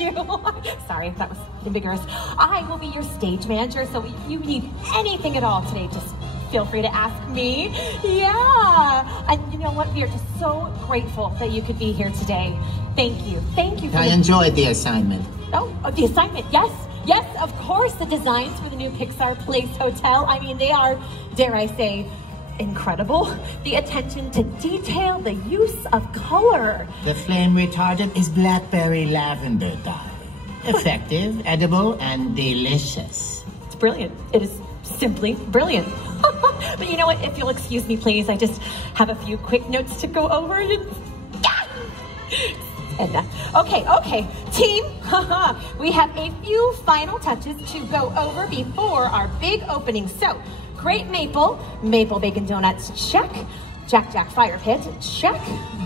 you. Sorry, that was vigorous. I will be your stage manager, so if you need anything at all today, just feel free to ask me. Yeah, and you know what? We are just so grateful that you could be here today. Thank you. Thank you. I enjoyed the assignment. Oh, the assignment, yes. Yes, of course, the designs for the new Pixar Place Hotel. I mean, they are, dare I say, incredible. The attention to detail, the use of color. The flame retardant is blackberry lavender dye. Effective, edible, and delicious. It's brilliant. It is simply brilliant. But you know what? If you'll excuse me, please, I just have a few quick notes to go over. Okay, team, we have a few final touches to go over before our big opening. So, Great Maple Bacon Donuts, check. Jack Jack Fire Pit, check.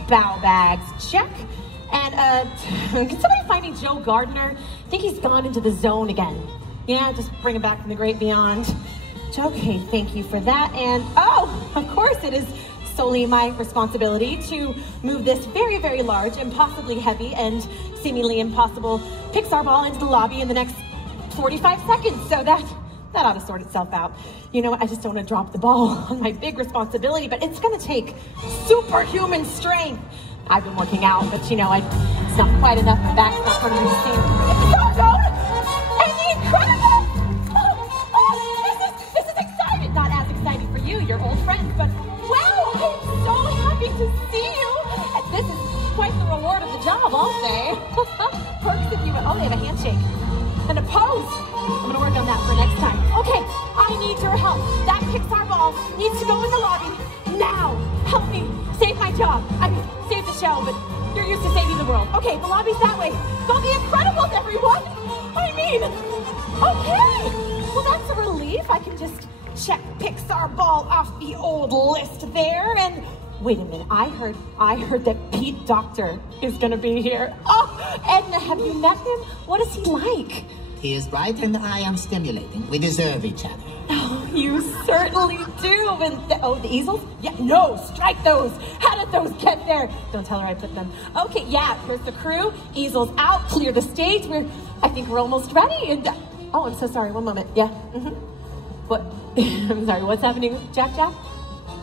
Bow Bags, check. And, can somebody find me Joe Gardner? I think he's gone into the zone again. Yeah, just bring him back from the great beyond. Okay, thank you for that. And, oh, of course it is solely my responsibility to move this very, very large, impossibly heavy, and seemingly impossible Pixar ball into the lobby in the next 45 seconds. So that ought to sort itself out. You know what? I just don't want to drop the ball on my big responsibility, but it's going to take superhuman strength. I've been working out, but you know, it's not quite enough. My back's not going to be the same. It's so and the incredible! This is exciting. Not as exciting for you, your old friends, but wow, I'm so happy to see you. And this is quite the reward of the job, I'll say. Perks if you will. Oh, they have a handshake and a pose. I'm gonna work on that for next time. Okay, I need your help. That Pixar ball needs to go in the lobby now. Help me save my job. I mean, save the show, but you're used to saving the world. Okay, the lobby's that way. Go the Incredibles, everyone. I mean, okay. Well, that's a relief. I can just check Pixar ball off the old list there. And wait a minute, I heard that Pete Doctor is gonna be here. Oh, Edna, have you met him? What is he like? He is bright and I am stimulating. We deserve each other. Oh, you certainly do. And the easels? Yeah, no, strike those. How did those get there? Don't tell her I put them. Okay, yeah, here's the crew. Easels out, clear the stage. I think we're almost ready. And oh, I'm so sorry. One moment. Yeah. What? I'm sorry. What's happening, Jack Jack?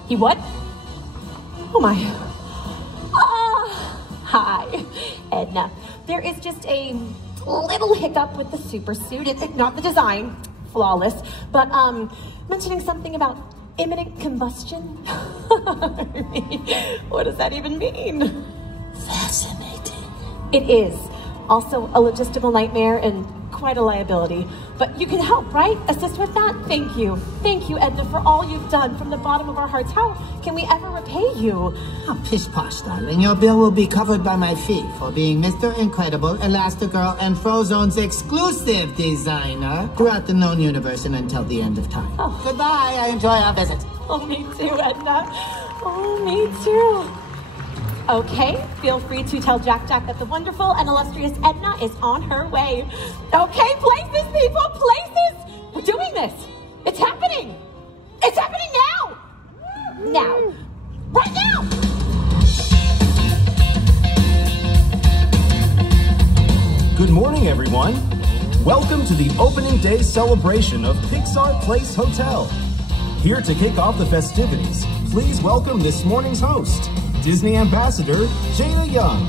He what? Oh my. Hi, Edna. There is just a little hiccup with the super suit. It's not the design, flawless, but mentioning something about imminent combustion. I mean, what does that even mean? Fascinating. It is also a logistical nightmare and quite a liability, but you can help, right? Assist with that? Thank you, Edna, for all you've done from the bottom of our hearts. How can we ever repay you? Oh, pish posh, darling. Your bill will be covered by my fee for being Mr. Incredible, Elastigirl, and Frozone's exclusive designer throughout the known universe and until the end of time. Oh. Goodbye. I enjoy our visit. Oh, me too, Edna. Oh, me too. Okay, feel free to tell Jack Jack that the wonderful and illustrious Edna is on her way. Okay, places, people, places. We're doing this. It's happening. It's happening now. Now. Right now. Good morning, everyone. Welcome to the opening day celebration of Pixar Place Hotel. Here to kick off the festivities, please welcome this morning's host, Disney Ambassador Jada Young.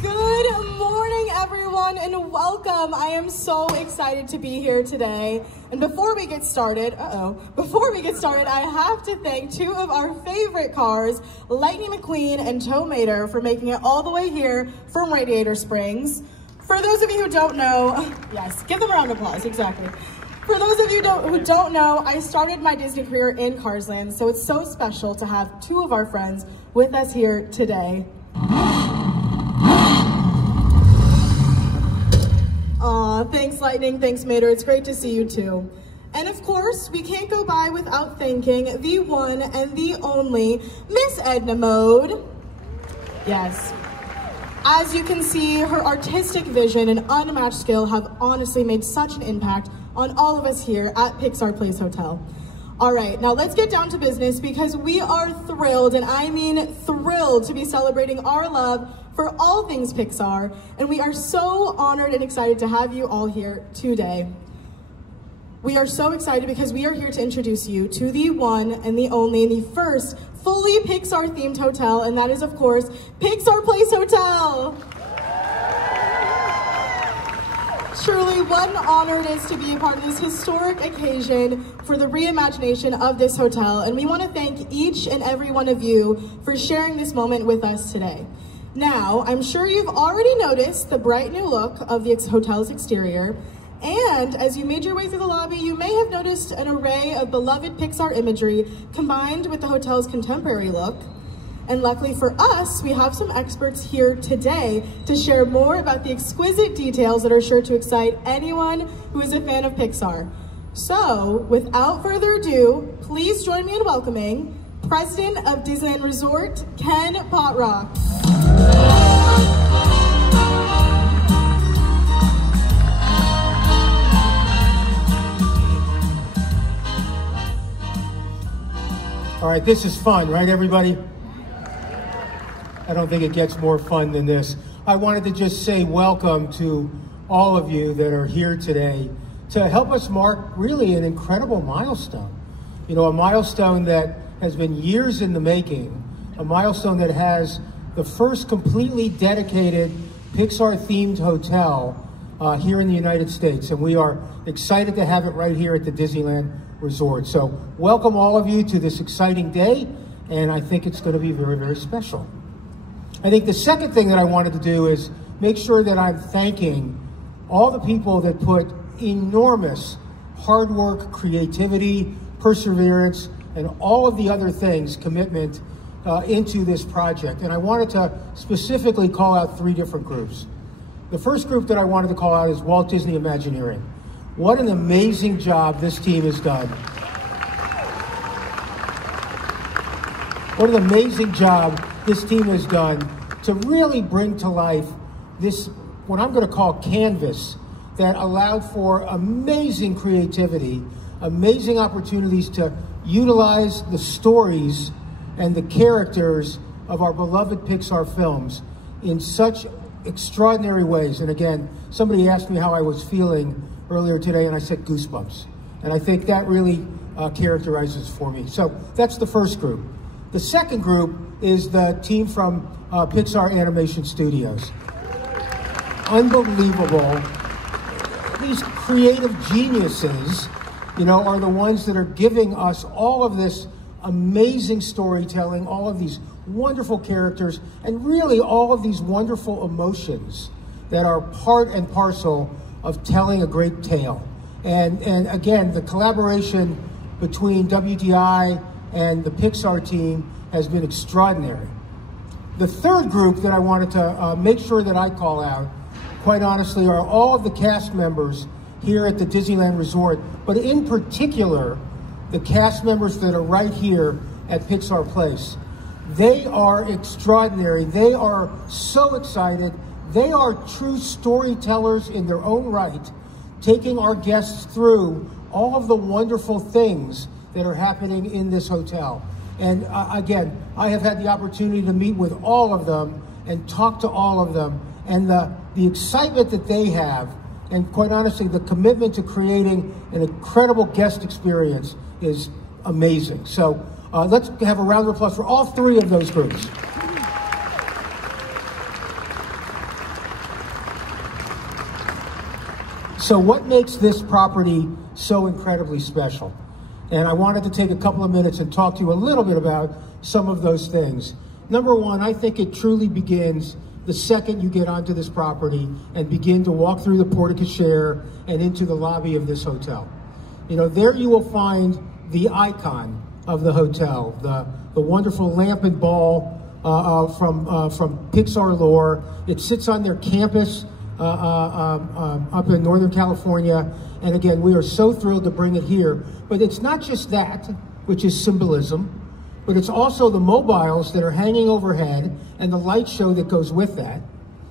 Good morning, everyone, and welcome. I am so excited to be here today. And before we get started, I have to thank two of our favorite cars, Lightning McQueen and Tow Mater, for making it all the way here from Radiator Springs. For those of you who don't know, yes, give them a round of applause, exactly. For those of you who don't know, I started my Disney career in Carsland, so it's so special to have two of our friends with us here today. Aw, thanks Lightning, thanks Mater, it's great to see you too. And of course, we can't go by without thanking the one and the only Miss Edna Mode. Yes. As you can see, her artistic vision and unmatched skill have honestly made such an impact on all of us here at Pixar Place Hotel. All right, now let's get down to business because we are thrilled, and I mean thrilled, to be celebrating our love for all things Pixar, and we are so honored and excited to have you all here today. We are so excited because we are here to introduce you to the one and the only and the first fully Pixar-themed hotel, and that is, of course, Pixar Place Hotel. Truly, what an honor it is to be a part of this historic occasion for the reimagination of this hotel, and we want to thank each and every one of you for sharing this moment with us today. Now, I'm sure you've already noticed the bright new look of the hotel's exterior, and as you made your way through the lobby, you may have noticed an array of beloved Pixar imagery combined with the hotel's contemporary look. And luckily for us, we have some experts here today to share more about the exquisite details that are sure to excite anyone who is a fan of Pixar. So, without further ado, please join me in welcoming President of Disneyland Resort, Ken Potrock. All right, this is fun, right, everybody? I don't think it gets more fun than this. I wanted to just say welcome to all of you that are here today to help us mark really an incredible milestone. You know, a milestone that has been years in the making, a milestone that has the first completely dedicated Pixar-themed hotel here in the United States. And we are excited to have it right here at the Disneyland Resort. So welcome all of you to this exciting day, and I think it's going to be very, very special. I think the second thing that I wanted to do is make sure that I'm thanking all the people that put enormous hard work, creativity, perseverance, and all of the other things, commitment, into this project. And I wanted to specifically call out three different groups. The first group that I wanted to call out is Walt Disney Imagineering. What an amazing job this team has done. What an amazing job this team has done to really bring to life this, what I'm going to call canvas, that allowed for amazing creativity, amazing opportunities to utilize the stories and the characters of our beloved Pixar films in such extraordinary ways. And again, somebody asked me how I was feeling earlier today, and I said goosebumps. And I think that really characterizes for me. So that's the first group. The second group is the team from Pixar Animation Studios. Unbelievable. These creative geniuses, you know, are the ones that are giving us all of this amazing storytelling, all of these wonderful characters, and really all of these wonderful emotions that are part and parcel of telling a great tale. And again, the collaboration between WDI and the Pixar team has been extraordinary. The third group that I wanted to make sure that I call out, quite honestly, are all of the cast members here at the Disneyland Resort, but in particular, the cast members that are right here at Pixar Place. They are extraordinary. They are so excited. They are true storytellers in their own right, taking our guests through all of the wonderful things that are happening in this hotel. And again, I have had the opportunity to meet with all of them and talk to all of them, and the excitement that they have, and quite honestly, the commitment to creating an incredible guest experience is amazing. So let's have a round of applause for all three of those groups. So what makes this property so incredibly special? And I wanted to take a couple of minutes and talk to you a little bit about some of those things. Number one, I think it truly begins the second you get onto this property and begin to walk through the porte cochere and into the lobby of this hotel. You know, there you will find the icon of the hotel, the wonderful lamp and ball from Pixar lore. It sits on their campus up in Northern California. And again, we are so thrilled to bring it here. But it's not just that, which is symbolism, but it's also the mobiles that are hanging overhead and the light show that goes with that.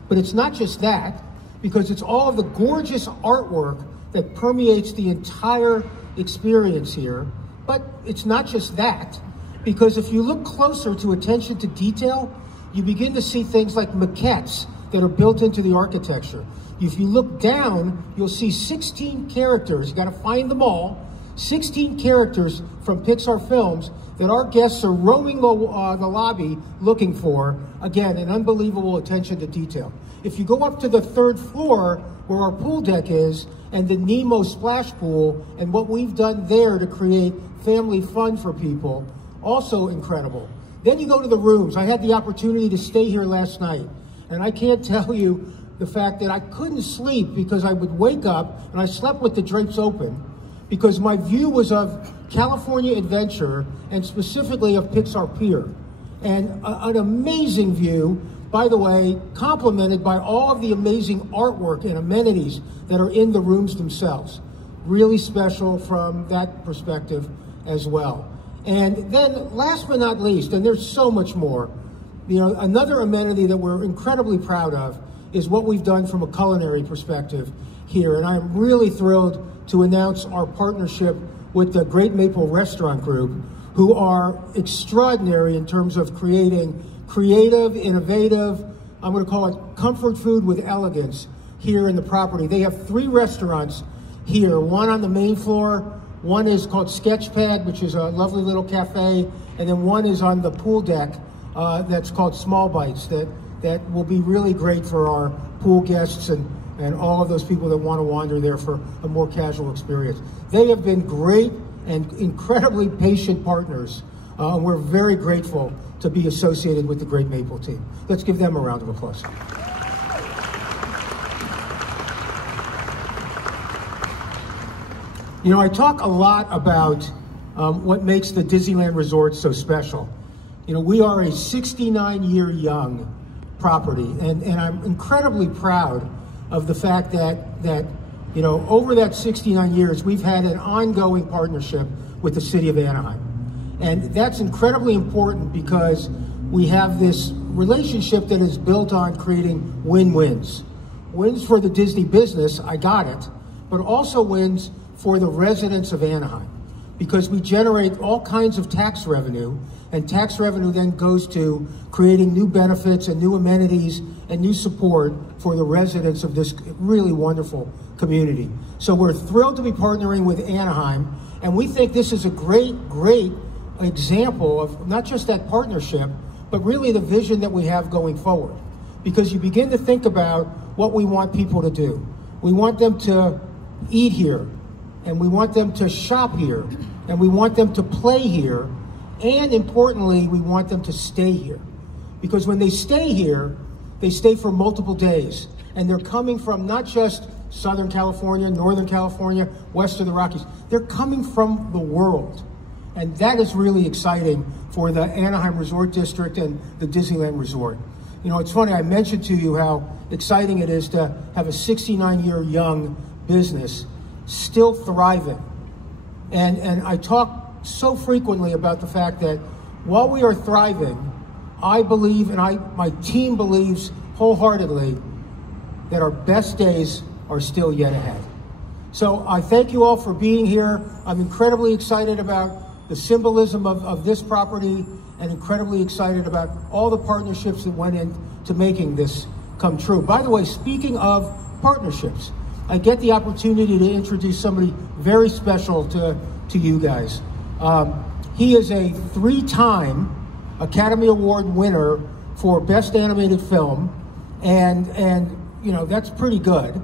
But it's not just that, because it's all of the gorgeous artwork that permeates the entire experience here. But it's not just that, because if you look closer to attention to detail, you begin to see things like maquettes that are built into the architecture. If you look down, you'll see 16 characters. You got to find them all. 16 characters from Pixar films that our guests are roaming the lobby looking for. Again, an unbelievable attention to detail. If you go up to the 3rd floor where our pool deck is and the Nemo splash pool and what we've done there to create family fun for people, also incredible. Then you go to the rooms. I had the opportunity to stay here last night, and I can't tell you the fact that I couldn't sleep because I would wake up and I slept with the drapes open because my view was of California Adventure and specifically of Pixar Pier. And an amazing view, by the way, complemented by all of the amazing artwork and amenities that are in the rooms themselves. Really special from that perspective as well. And then last but not least, and there's so much more, you know, another amenity that we're incredibly proud of is what we've done from a culinary perspective here. And I'm really thrilled to announce our partnership with the Great Maple Restaurant Group, who are extraordinary in terms of creating creative, innovative, I'm going to call it comfort food with elegance here in the property. They have 3 restaurants here, one on the main floor, one is called Sketchpad, which is a lovely little cafe, and then one is on the pool deck that's called Small Bites, that will be really great for our pool guests and all of those people that want to wander there for a more casual experience. They have been great and incredibly patient partners. We're very grateful to be associated with the Great Maple team. Let's give them a round of applause. You know, I talk a lot about what makes the Disneyland Resort so special. You know, we are a 69-year young property, and I'm incredibly proud of the fact that you know, over that 69 years, we've had an ongoing partnership with the city of Anaheim. And that's incredibly important because we have this relationship that is built on creating win-wins. Wins for the Disney business, I got it, but also wins for the residents of Anaheim, because we generate all kinds of tax revenue, and tax revenue then goes to creating new benefits and new amenities and new support for the residents of this really wonderful community. So we're thrilled to be partnering with Anaheim, and we think this is a great example of not just that partnership, but really the vision that we have going forward. Because you begin to think about what we want people to do. We want them to eat here, and we want them to shop here, and we want them to play here, and importantly, we want them to stay here. Because when they stay here, they stay for multiple days, and they're coming from not just Southern California, Northern California, west of the Rockies. They're coming from the world. And that is really exciting for the Anaheim Resort District and the Disneyland Resort. You know, it's funny, I mentioned to you how exciting it is to have a 69-year young business still thriving. And I talk so frequently about the fact that while we are thriving, I believe, and my team believes wholeheartedly, that our best days are still yet ahead. So I thank you all for being here. I'm incredibly excited about the symbolism of this property and incredibly excited about all the partnerships that went into making this come true. By the way, speaking of partnerships, I get the opportunity to introduce somebody very special to you guys. He is a 3-time Academy Award winner for Best Animated Film, and you know, that's pretty good.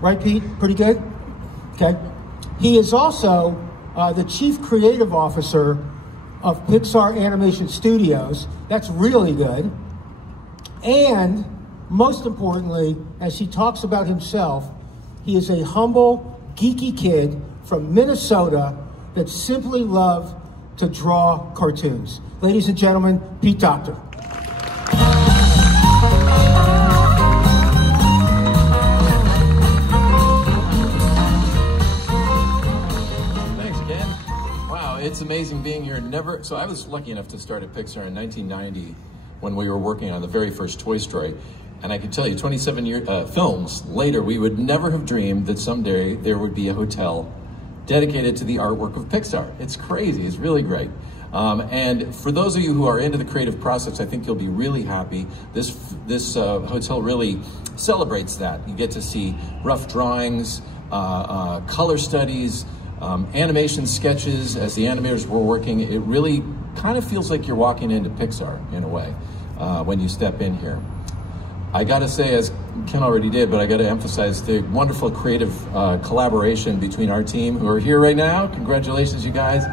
Right, Pete? Pretty good? Okay. He is also the Chief Creative Officer of Pixar Animation Studios. That's really good. And most importantly, as he talks about himself, he is a humble, geeky kid from Minnesota that simply loves to draw cartoons. Ladies and gentlemen, Pete Docter. It's amazing being here. So I was lucky enough to start at Pixar in 1990 when we were working on the very first Toy Story. And I can tell you, 27 films later, we would never have dreamed that someday there would be a hotel dedicated to the artwork of Pixar. It's crazy, it's really great. And for those of you who are into the creative process, I think you'll be really happy. This hotel really celebrates that. You get to see rough drawings, color studies, animation sketches as the animators were working. It really kind of feels like you're walking into Pixar in a way when you step in here. I gotta say, as Ken already did, but I gotta emphasize the wonderful creative collaboration between our team who are here right now. Congratulations, you guys.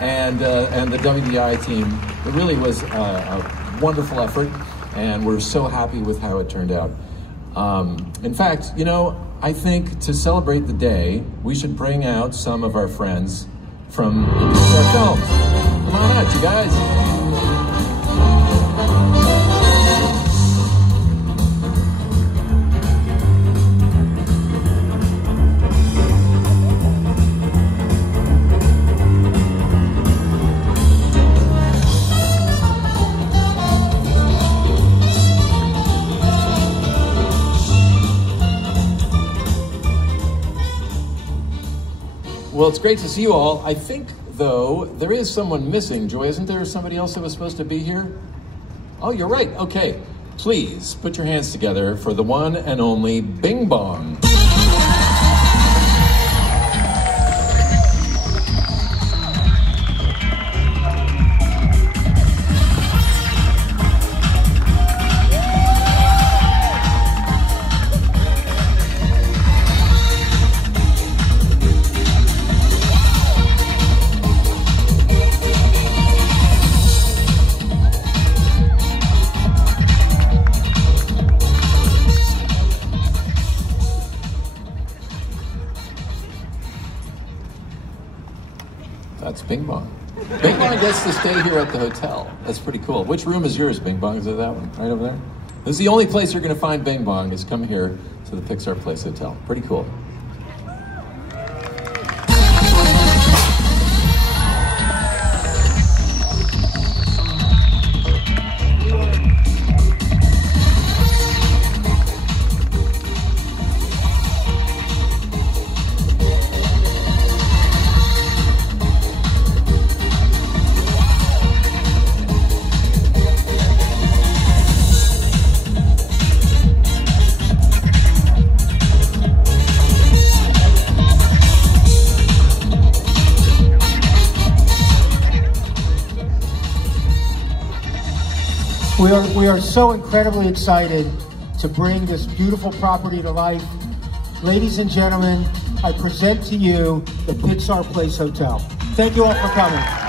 And the WDI team. It really was a wonderful effort, and we're so happy with how it turned out. In fact, you know, I think to celebrate the day, we should bring out some of our friends from the Pixar films. Come on out, you guys. Well, it's great to see you all. I think, though, there is someone missing. Joy, isn't there somebody else that was supposed to be here? Oh, you're right. Okay. Please put your hands together for the one and only Bing Bong. That's Bing Bong. Bing Bong gets to stay here at the hotel. That's pretty cool. Which room is yours, Bing Bong? Is it that one? Right over there? This is the only place you're going to find Bing Bong, is come here to the Pixar Place Hotel. Pretty cool. We are so incredibly excited to bring this beautiful property to life. Ladies and gentlemen, I present to you the Pixar Place Hotel. Thank you all for coming.